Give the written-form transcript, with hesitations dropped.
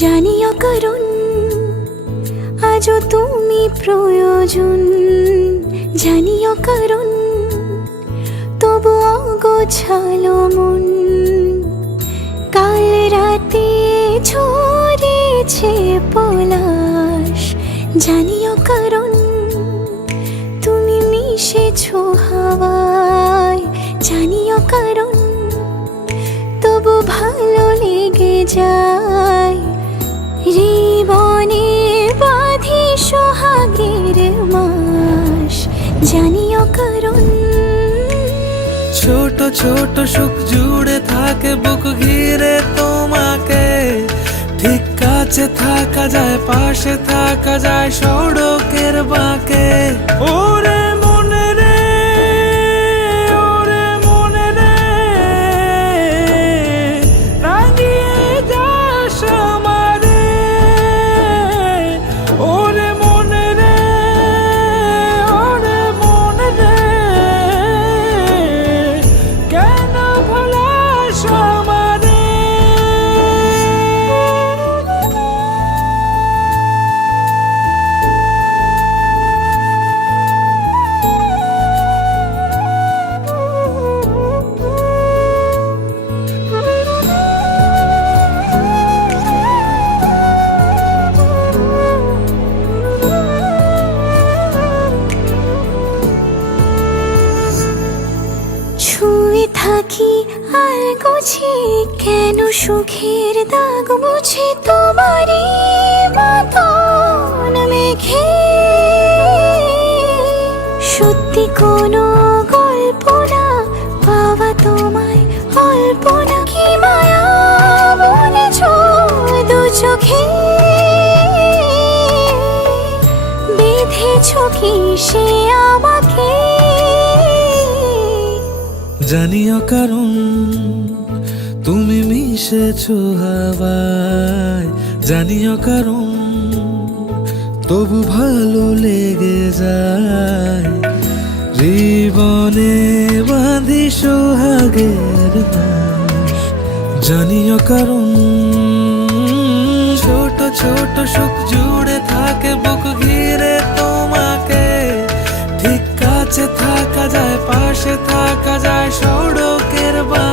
জানিও কারণ আজও তুমি প্রয়োজন, জানিও কারণ তবু অগোছালো মন। কাল রাতে ঝরেছে পলাশ, জানিও কারণ তুমি মিশেছো হাওয়ায়, জানিও কারণ তবু ভালো লেগে যায়। জীবনে বাঁধি সোহাগের মাস, জানিও কারণ ছোট ছোট সুখ জুড়ে থাকে বুক ঘিরে তোমাকে। ঠিক কাছে থাকা যায়, পাশে থাকা যায় সড়কের বাঁকে। ওরে মনে রে, ওরে মনে রে, রাঙিয়ে যাস আমারে। ওরে মনে রে, ওরে মনে রে, কেন ভোলাস আমারে। ছুঁয়ে থাকি আর গুছি কেন সুখের দাগ মুছে তোমারই মতন মেঘে। সত্যি কোনো গল্প না পাওয়া তোমায় অল্প না, কি মায়া বলেছ দু চোখে। বেঁধেছ কি সে আমাকে, জানিও কারণ তুমি মিশেছো হাওয়ায়, জানিও কারণ তবু ভালো লেগে যায়। জীবনে বাঁধি সোহাগের মাস, জানিও কারণ ছোট ছোট সুখ জুড়ে থাকে বুক ঘিরে তোমাকে। ঠিক কাছে থাকা যায়, পাশে থাকা যায় সড়কের বাঁকে।